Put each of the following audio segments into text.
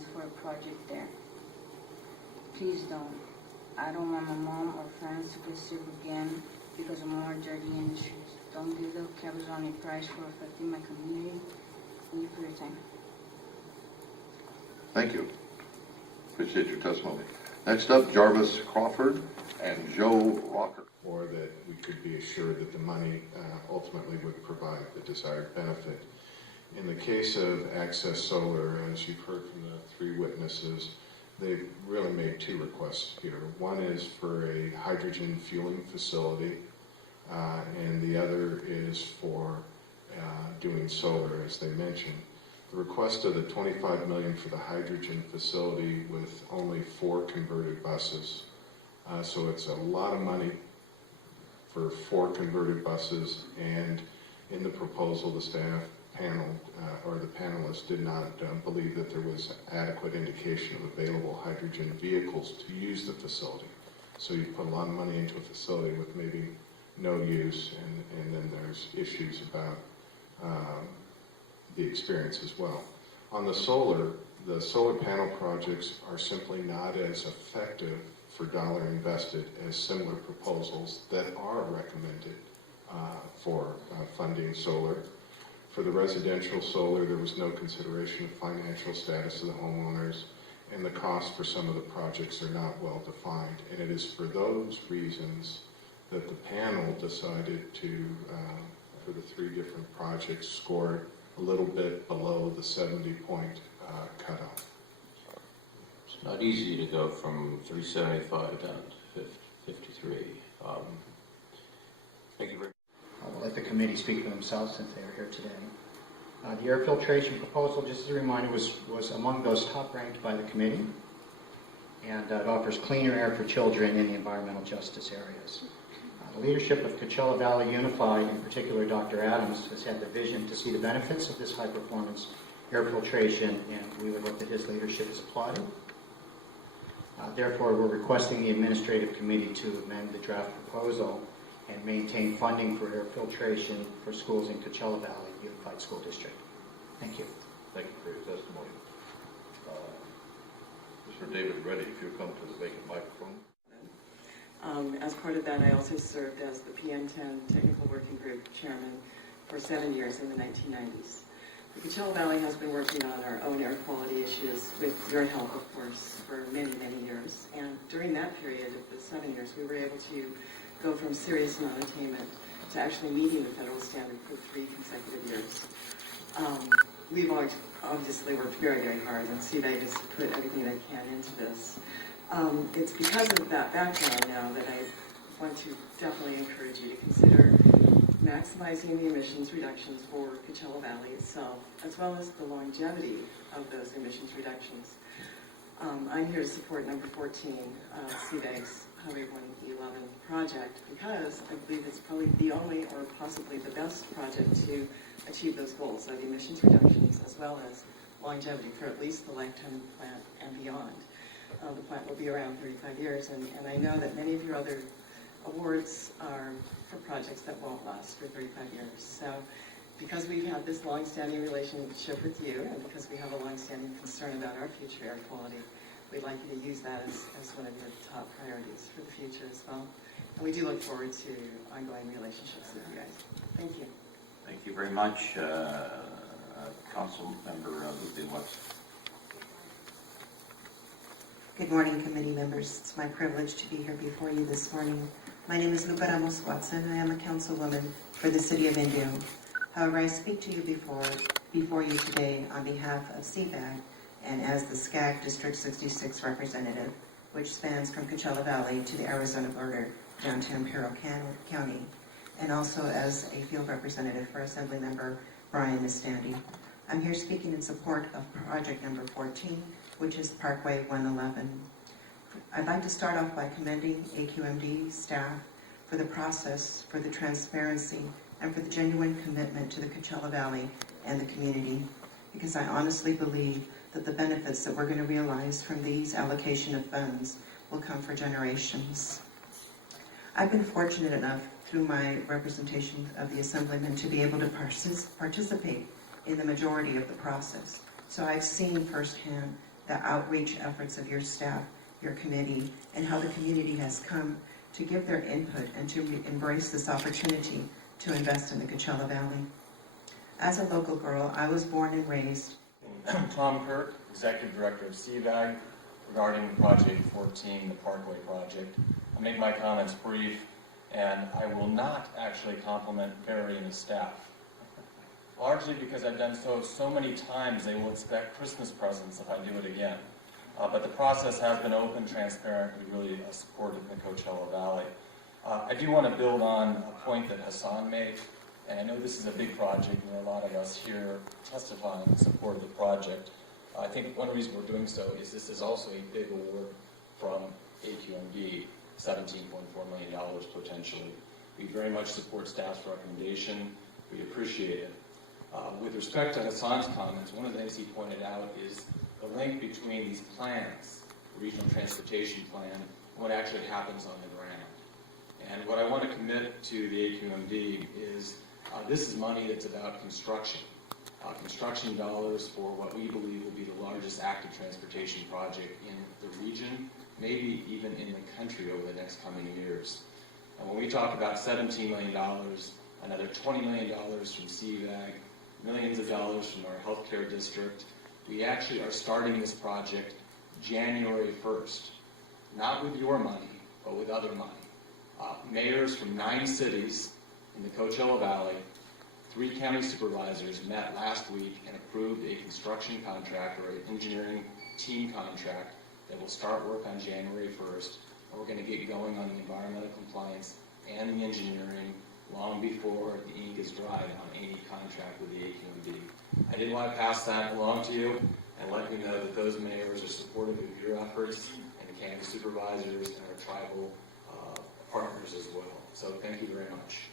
for a project there. Please don't. I don't want my mom or friends to get sick again because of more dirty industries. Don't give the capital any price for affecting my community. Thank you for your time. Thank you. Appreciate your testimony. Next up, Jarvis Crawford and Joe Rocker. Or that we could be assured that the money ultimately would provide the desired benefit. In the case of Access Solar, as you've heard from the three witnesses, they've really made two requests here. One is for a hydrogen fueling facility, and the other is for doing solar, as they mentioned. The request of the $25 million for the hydrogen facility with only 4 converted buses. So it's a lot of money for 4 converted buses, and in the proposal, the staff panel or the panelists did not believe that there was adequate indication of available hydrogen vehicles to use the facility. So you put a lot of money into a facility with maybe no use, and then there's issues about the experience as well. On the solar panel projects are simply not as effective for dollar invested as similar proposals that are recommended for funding solar. For the residential solar, there was no consideration of financial status of the homeowners, and the costs for some of the projects are not well defined. And it is for those reasons that the panel decided to, for the 3 different projects, score a little bit below the 70-point cutoff. It's not easy to go from 375 down to 53. Thank you very much. I'll let the committee speak for themselves since they are here today. The air filtration proposal, just as a reminder, was among those top ranked by the committee, and it offers cleaner air for children in the environmental justice areas. The leadership of Coachella Valley Unified, in particular Dr. Adams, has had the vision to see the benefits of this high-performance air filtration, and we would look that his leadership is applauded. Therefore, we're requesting the administrative committee to amend the draft proposal and maintain funding for air filtration for schools in Coachella Valley Unified School District. Thank you. Thank you for your testimony. Mr. David Reddy, if you'll come to the vacant microphone. As part of that, I also served as the PM10 Technical Working Group Chairman for 7 years in the 1990s. The Coachella Valley has been working on our own air quality issues with your help, of course, for many, many years. And during that period of the 7 years, we were able to go from serious non-attainment to actually meeting the federal standard for 3 consecutive years. We've obviously worked very, very hard, and CVAG has put everything they can into this. It's because of that background now that I want to definitely encourage you to consider maximizing the emissions reductions for Coachella Valley itself, as well as the longevity of those emissions reductions. I'm here to support number 14, CVAG's Highway 111 project, because I believe it's probably the only or possibly the best project to achieve those goals of emissions reductions as well as longevity for at least the lifetime of the plant and beyond. The plant will be around 35 years, and I know that many of your other awards are for projects that won't last for 35 years. So because we've had this long-standing relationship with you, and because we have a long-standing concern about our future air quality, we'd like you to use that as one of your top priorities for the future as well. And we do look forward to ongoing relationships with you guys. Thank you. Thank you very much, Council Member Lupe-Webster. Good morning, committee members. It's my privilege to be here before you this morning. My name is Lupe Ramos-Watson. I am a councilwoman for the City of Indio. However, I speak to you before you today on behalf of CVAG and as the SCAG District 66 representative, which spans from Coachella Valley to the Arizona border down to Imperial County, and also as a field representative for Assembly Member Brian Mistandi. I'm here speaking in support of project number 14, which is Parkway 111. I'd like to start off by commending AQMD staff for the process, for the transparency, and for the genuine commitment to the Coachella Valley and the community, because I honestly believe that the benefits that we're going to realize from these allocation of funds will come for generations. I've been fortunate enough through my representation of the Assemblyman to be able to participate in the majority of the process. So I've seen firsthand the outreach efforts of your staff, your committee, and how the community has come to give their input and to embrace this opportunity to invest in the Coachella Valley. As a local girl, I was born and raised. Tom Kirk, Executive Director of CVAG, regarding Project 14, the Parkway Project. I'll make my comments brief, and I will not actually compliment Barry and his staff. Largely because I've done so many times, they will expect Christmas presents if I do it again. But the process has been open, transparent. We really supported the Coachella Valley. I do want to build on a point that Hassan made, and I know this is a big project, and there are a lot of us here testifying in support of the project. I think one reason we're doing so is this is also a big award from AQMD, $17.4 million potentially. We very much support staff's recommendation. We appreciate it. With respect to Hassan's comments, one of the things he pointed out is the link between these plans, the regional transportation plan, and what actually happens on the ground. And what I want to commit to the AQMD is this is money that's about construction. Construction dollars for what we believe will be the largest active transportation project in the region, maybe even in the country over the next coming years. And when we talk about $17 million, another $20 million from CVAG, millions of dollars from our healthcare district, we actually are starting this project January 1st. Not with your money, but with other money. Mayors from 9 cities in the Coachella Valley, 3 county supervisors met last week and approved a construction contract or an engineering team contract that will start work on January 1st. And we're going to get going on the environmental compliance and the engineering long before the ink is dried on any contract with the AQMD. I didn't want to pass that along to you and let you know that those mayors are supportive of your efforts and the county supervisors and our tribal partners as well. So thank you very much.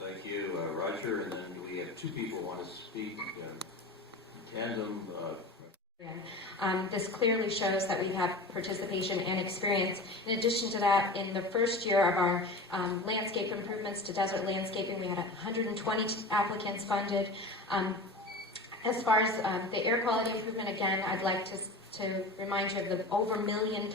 Thank you, Roger. And then we have 2 people who want to speak in tandem. This clearly shows that we have participation and experience. In addition to that, in the first year of our landscape improvements to desert landscaping, we had 120 applicants funded. As far as the air quality improvement, again, I'd like to remind you of the over 1 million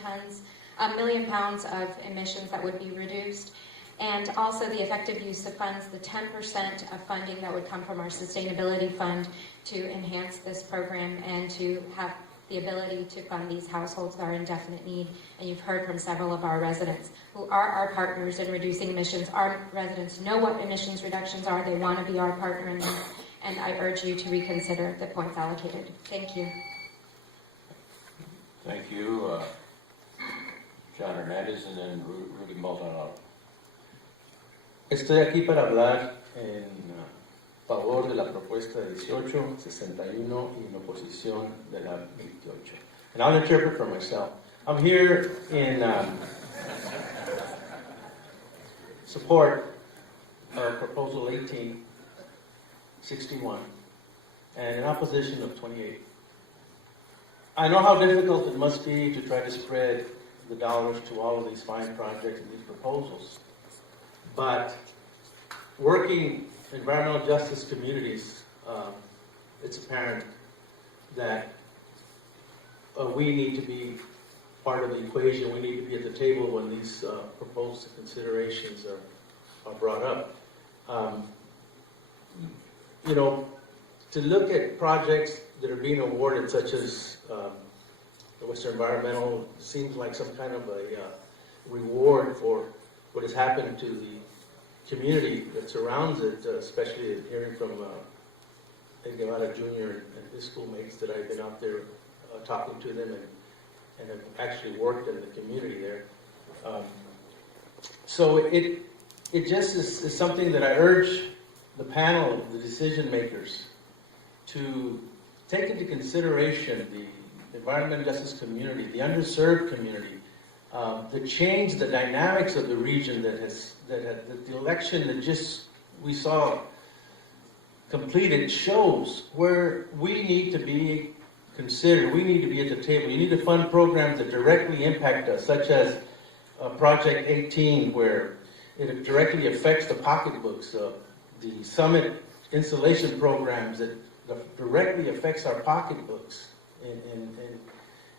pounds of emissions that would be reduced. And also the effective use of funds, the 10% of funding that would come from our sustainability fund to enhance this program and to have the ability to fund these households that are in definite need. And you've heard from several of our residents who are our partners in reducing emissions. Our residents know what emissions reductions are. They want to be our partner in this. And I urge you to reconsider the points allocated. Thank you. Thank you, John Hernandez, and then Rudy Maldonado. Estoy aquí para hablar en favor de la propuesta 18, 61 y en oposición de la 28. And I'll interpret for myself. I'm here in support of proposal 1861 and in opposition of 28. I know how difficult it must be to try to spread the dollars to all of these fine projects and these proposals. But working environmental justice communities, it's apparent that we need to be part of the equation. We need to be at the table when these proposed considerations are brought up. You know, to look at projects that are being awarded, such as the Western Environmental, seems like some kind of a reward for what has happened to the community that surrounds it, especially hearing from Ed Guevara Jr. and his schoolmates that I've been out there talking to them and have actually worked in the community there. So it just is something that I urge the panel, the decision makers, to take into consideration the environmental justice community, the underserved community, the change, the dynamics of the region that the election that just we saw completed shows where we need to be considered. We need to be at the table. You need to fund programs that directly impact us, such as Project 18, where it directly affects the pocketbooks, the summit installation programs that directly affects our pocketbooks in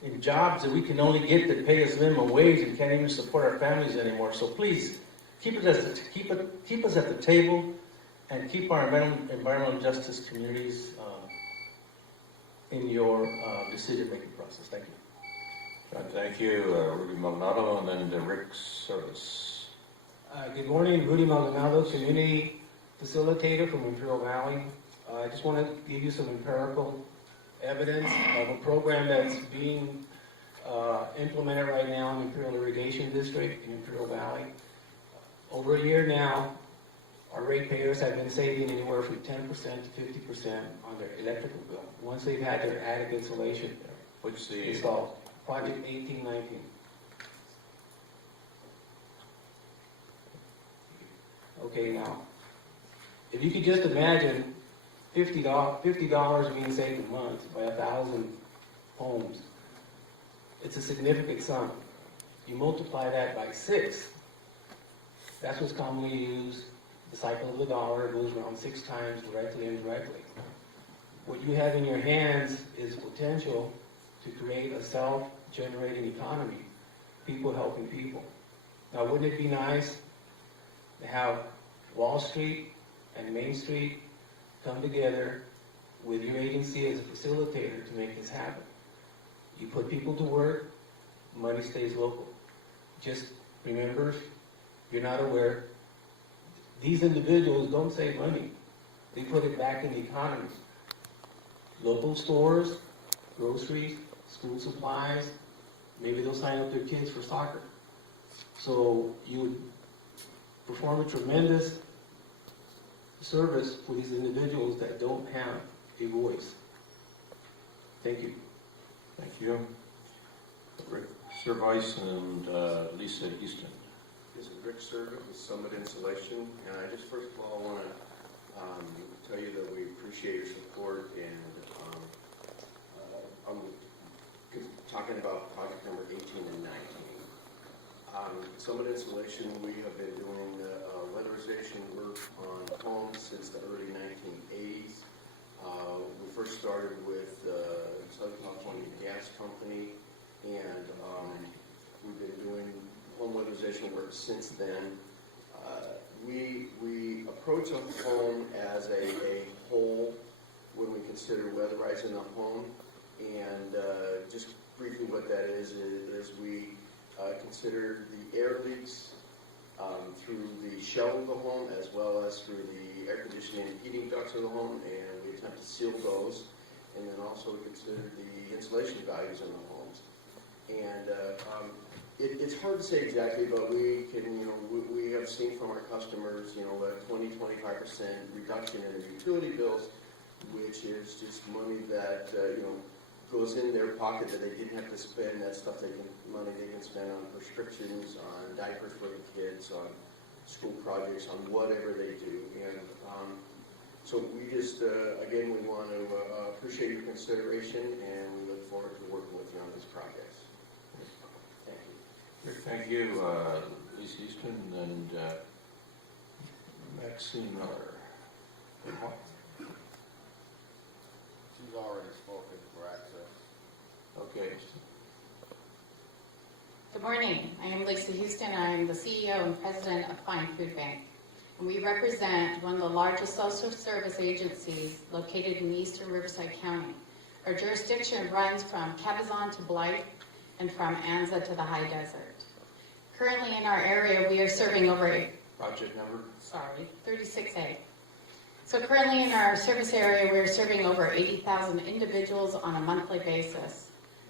in jobs that we can only get that pay us minimum wage and can't even support our families anymore. So please, keep us at the table and keep our environmental justice communities in your decision-making process. Thank you. Thank you, Rudy Maldonado, and then Rick Service. Good morning, Rudy Maldonado, Community Facilitator from Imperial Valley. I just want to give you some empirical evidence of a program that's being implemented right now in Imperial Irrigation District in Imperial Valley. Over a year now, our ratepayers have been saving anywhere from 10% to 50% on their electrical bill once they've had their attic insulation installed. Project 1819. Okay, now, if you could just imagine $50 being saved a month by 1,000 homes, it's a significant sum. You multiply that by 6, that's what's commonly used. The cycle of the dollar goes around 6 times, directly and indirectly. What you have in your hands is potential to create a self-generating economy, people helping people. Now, wouldn't it be nice to have Wall Street and Main Street come together with your agency as a facilitator to make this happen? You put people to work, money stays local. Just remember, if you're not aware, these individuals don't save money. They put it back in the economy. Local stores, groceries, school supplies, maybe they'll sign up their kids for soccer. So you would perform a tremendous service for these individuals that don't have a voice. Thank you. Thank you. Rick Service and Lisa Houston. This is Rick Servant with Summit Insulation, and I just first of all want to tell you that we appreciate your support, and I'm talking about project number 18 and 19. Summit Insulation, we have been doing weatherization work on homes since the early 1980s. We first started with Southern California Gas Company, and we've been doing home weatherization work since then. We approach a home as a whole when we consider weatherizing a home, and just briefly what that is we consider the air leaks through the shell of the home as well as through the air conditioning and heating ducts of the home, and we attempt to seal those, and then also we consider the insulation values in the homes. And it's hard to say exactly, but we can, we have seen from our customers, a 20-25% reduction in their utility bills, which is just money that, goes in their pocket that they didn't have to spend. That stuff money they can spend on prescriptions, on diapers for the kids, on school projects, on whatever they do. And so we just, again, we want to appreciate your consideration, and we look forward to working with you on these projects. Thank you, Lisa Houston and Maxine Miller. She's already spoken for access. Okay. Good morning. I am Lisa Houston. I am the CEO and President of Fine Food Bank. And we represent one of the largest social service agencies located in eastern Riverside County. Our jurisdiction runs from Cabazon to Blythe and from Anza to the High Desert. Currently in our area, we are serving over Project number? 36A. So currently in our service area, we're serving over 80,000 individuals on a monthly basis.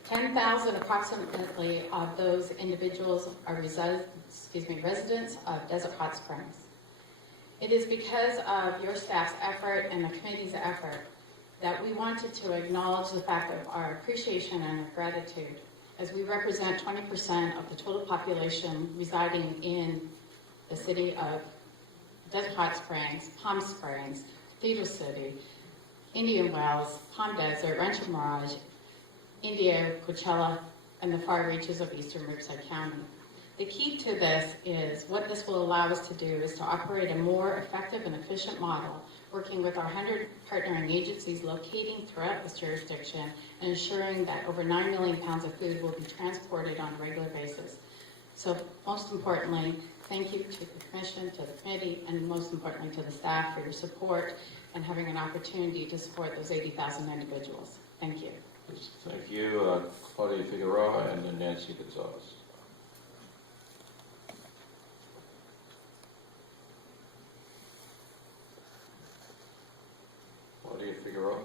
10,000 approximately of those individuals are residents of Desert Hot Springs. It is because of your staff's effort and the committee's effort that we wanted to acknowledge the fact of our appreciation and our gratitude, as we represent 20% of the total population residing in the city of Desert Hot Springs, Palm Springs, Cathedral City, Indian Wells, Palm Desert, Rancho Mirage, India, Coachella, and the far reaches of eastern Riverside County. The key to this is what this will allow us to do is to operate a more effective and efficient model working with our 100 partnering agencies locating throughout this jurisdiction and ensuring that over 9 million pounds of food will be transported on a regular basis. So most importantly, thank you to the Commission, to the committee, and most importantly to the staff for your support and having an opportunity to support those 80,000 individuals. Thank you. Thank you, Claudia Figueroa and then Nancy Gonzalez. Claudia Figueroa.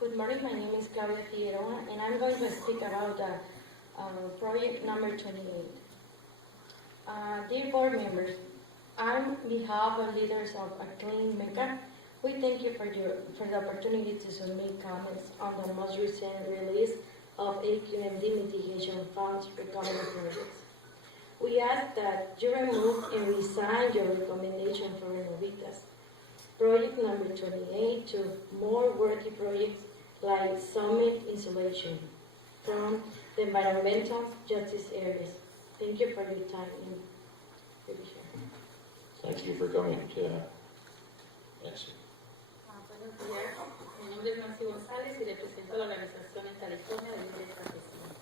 Good morning, my name is Claudia Figueroa, and I'm going to speak about project number 28. Dear board members, on behalf of leaders of A Clean Mecca, we thank you for the opportunity to submit comments on the most recent release of AQMD mitigation funds recovery projects. We ask that you remove and resign your recommendation for Renovitas. Project number 28 to more worthy projects like Summit Insulation from the environmental justice areas. Thank you for your time and revision. Thank you for coming to Nancy. Buenos días, mi nombre es Nancy González y represento a la organización en California de Líderes Campesinos.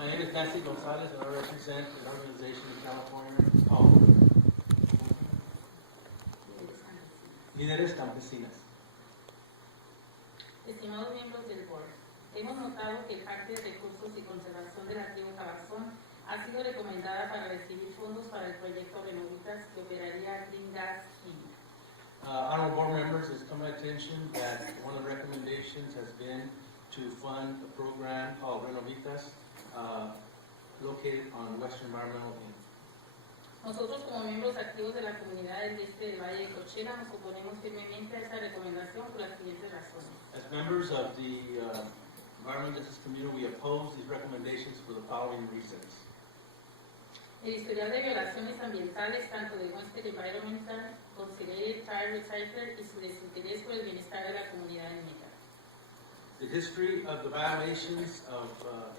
My name is Nancy Gonzalez, and I represent an organization in California called Líderes Campesinas. Estimados miembros del board, hemos notado que el Parque de Recursos y Conservación del Río Cabazón ha sido recomendada para recibir fondos para el proyecto Renovitas que operaría Green Gas Inc. Honorable board members, it's come to my attention that one of the recommendations has been to fund a program called Renovitas, located on Western Environmental Inc. Nosotros como miembros activos de la comunidad del este del Valle de Cochera nos oponemos firmemente a esta recomendación por las siguientes razones. As members of the environmental justice community, we oppose these recommendations for the following reasons. El historial de violaciones ambientales, tanto de Western Environmental, Considerate Tire Recycler y su desinterés por el bienestar de la comunidad en Mica. The history of the violations of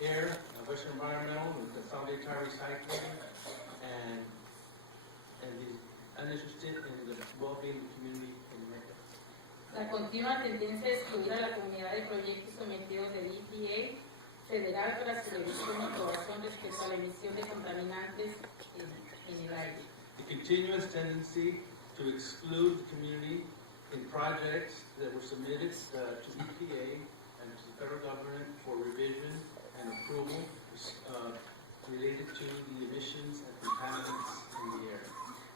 air, Western Environmental, and Consolidated Tire Recycling, and the uninterested in the well-being of the community in Mecca. La continua tendencia a excluir a la comunidad de proyectos sometidos del EPA federal para su revisión y aprobación respecto a la emisión de contaminantes en el aire. The continuous tendency to exclude the community in projects that were submitted to EPA and to the federal government for revision and approval related to the emissions and contaminants in the air.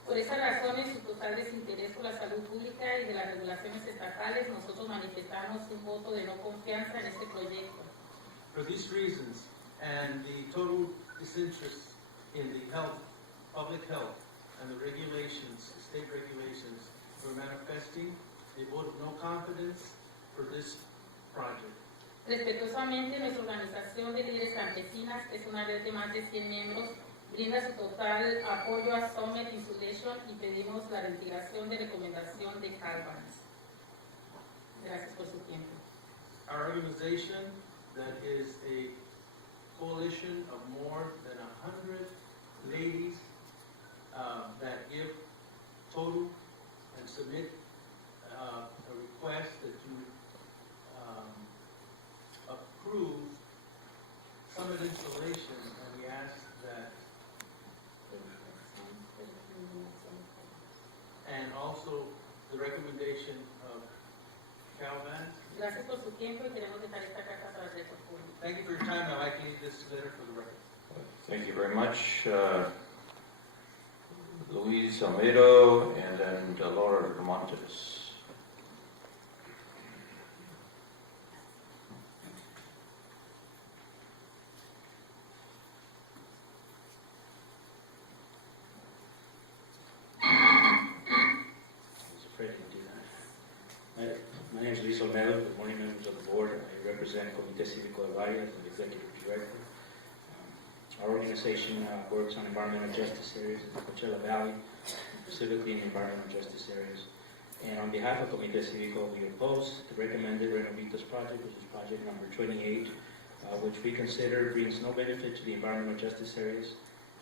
Por esas razones, su total desinterés por la salud pública y de las regulaciones estatales, nosotros manifestamos un voto de no confianza en este proyecto. For these reasons, and the total disinterest in the health, public health, and the regulations, the state regulations, we're manifesting a vote of no confidence for this project. Respetuosamente, nuestra organización de líderes campesinas, que es una red de más de 100 miembros, brinda su total apoyo a Summit Insulation y pedimos la retiración de recomendación de Calvans. Gracias por su tiempo. Our organization, that is a coalition of more than 100 ladies that give total and submit a request that you approve Summit Installation, and we ask that, and also the recommendation of Calvin. Gracias por su tiempo y queremos dejar esta carta para el récord público. Thank you for your time. I'd like to leave this letter for the record. Thank you very much. Luis Almedo and then Laura Montes. My name is Luis Almedo. Good morning, members of the board. I represent Comité Cívico del Valle as the executive director. Our organization works on environmental justice areas in the Coachella Valley, specifically in the environmental justice areas. And on behalf of Comité Cívico, we oppose the recommended Renovitas project, which is project number 28, which we consider brings no benefit to the environmental justice areas.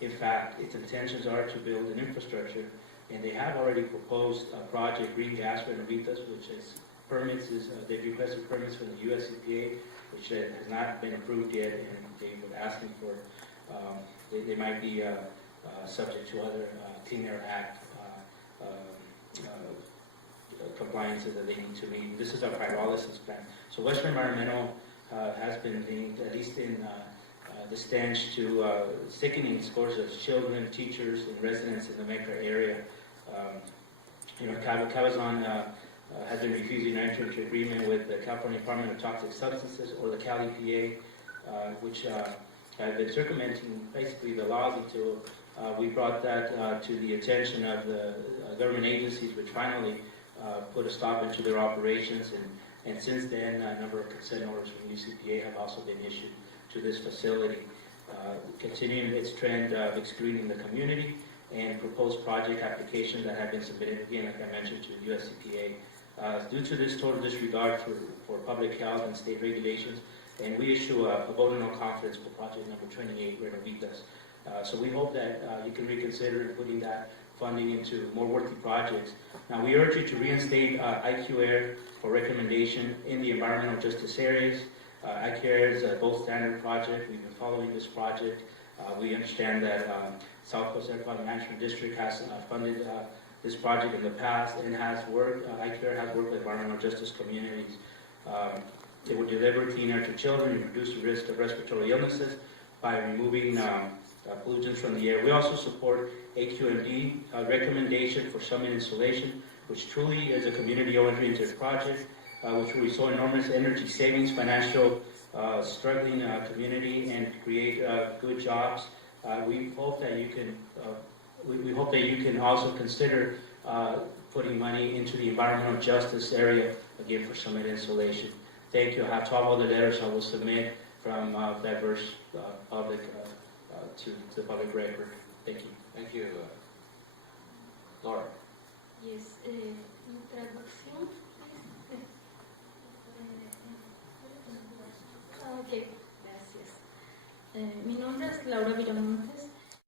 In fact, its intentions are to build an infrastructure, and they have already proposed a project, Green Gas Renovitas, which is they've requested permits from the US EPA, which has not been approved yet, and they were asking for, they might be subject to other Clean Air Act compliances that they need to meet. This is a pyrolysis plant. So Western Environmental has been linked, at least in the stench, to sickening scores of children, teachers, and residents in the Mecca area. Cabazon has been refusing to enter into agreement with the California Department of Toxic Substances, or the Cal EPA, which have been circumventing basically the laws until we brought that to the attention of the government agencies, which finally put a stop into their operations. And since then, a number of consent orders from UCPA have also been issued to this facility, continuing its trend of excluding the community, and proposed project applications that have been submitted, again, like I mentioned, to the US EPA. Due to this total disregard for public health and state regulations, and we issue a vote of no confidence for project number 28, Renovitas. So we hope that you can reconsider putting that funding into more worthy projects. Now, we urge you to reinstate IQAir for recommendation in the environmental justice areas. IQAir is a gold standard project. We've been following this project. We understand that South Coast Air Quality Management District has funded this project in the past and has worked, IQAir has worked with environmental justice communities. It will deliver clean air to children and reduce the risk of respiratory illnesses by removing pollutants from the air. We also support AQMD recommendation for summit installation, which truly is a community-oriented project, which will result enormous energy savings, financial struggling community, and create good jobs. We hope that you can. We hope that you can also consider putting money into the environmental justice area again for summit installation. Thank you. I have 12 other letters I will submit from diverse public to the public record. Thank you. Thank you. Laura. Yes, introducción.